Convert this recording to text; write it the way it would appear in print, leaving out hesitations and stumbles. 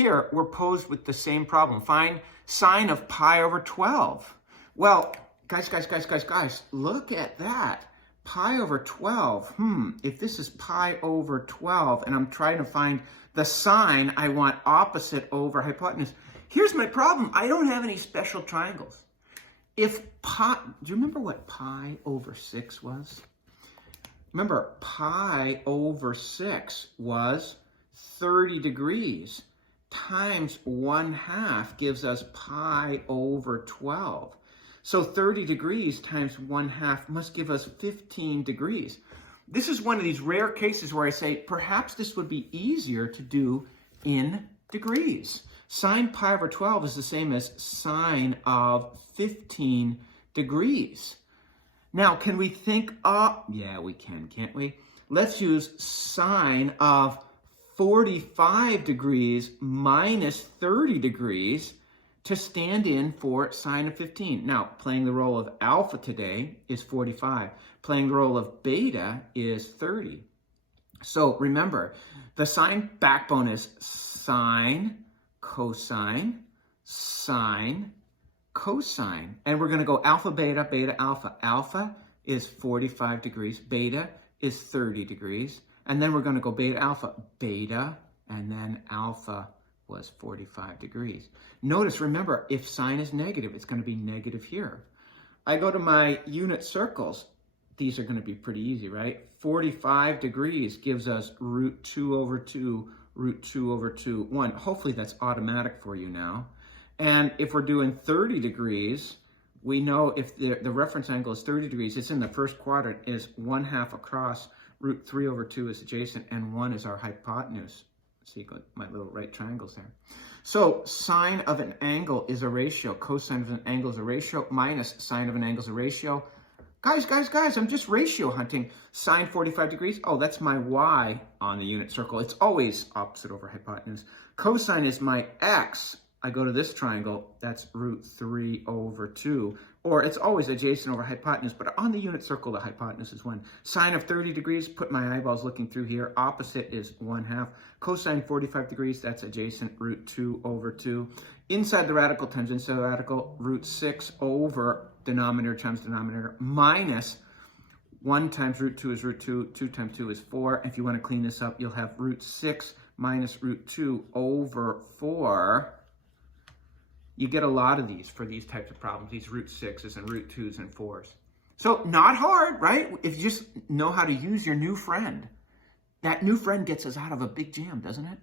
Here, we're posed with the same problem. Find sine of pi over 12. Well, guys, look at that. Pi over 12. If this is pi over 12 and I'm trying to find the sine, I want opposite over hypotenuse. Here's my problem. I don't have any special triangles. If pi, do you remember what pi over 6 was? Remember, pi over 6 was 30 degrees times 1/2 gives us pi over 12. So 30 degrees times 1/2 must give us 15 degrees. This is one of these rare cases where I say, perhaps this would be easier to do in degrees. Sine pi over 12 is the same as sine of 15 degrees. Now, can we think of, yeah, we can, can't we? Let's use sine of 45 degrees minus 30 degrees to stand in for sine of 15. Now, playing the role of alpha today is 45. Playing the role of beta is 30. So remember, the sine backbone is sine, cosine, sine, cosine. And we're going to go alpha, beta, beta, alpha. Alpha is 45 degrees. Beta is 30 degrees. And then we're going to go beta, alpha, beta, and then alpha was 45 degrees. Notice, remember, if sine is negative, it's going to be negative here. I go to my unit circles. These are going to be pretty easy, right? 45 degrees gives us root 2 over 2, root 2 over 2, 1. Hopefully that's automatic for you now. And if we're doing 30 degrees, we know if the reference angle is 30 degrees, it's in the first quadrant, is 1/2 across, root 3 over 2 is adjacent, and 1 is our hypotenuse. See my little right triangles there. So sine of an angle is a ratio. Cosine of an angle is a ratio. Minus sine of an angle is a ratio. Guys, I'm just ratio hunting. Sine 45 degrees. Oh, that's my y on the unit circle. It's always opposite over hypotenuse. Cosine is my x. I go to this triangle. That's root 3 over 2. Or it's always adjacent over hypotenuse, but on the unit circle, the hypotenuse is 1. Sine of 30 degrees, put my eyeballs looking through here. Opposite is 1/2. Cosine 45 degrees, that's adjacent, root 2 over 2. Inside the radical times inside the radical, root 6 over denominator times denominator, minus 1 times root 2 is root 2, 2 times 2 is 4. If you want to clean this up, you'll have root 6 minus root 2 over 4. You get a lot of these for these types of problems, these root 6s and root 2s and 4s. So not hard, right? If you just know how to use your new friend. That new friend gets us out of a big jam, doesn't it?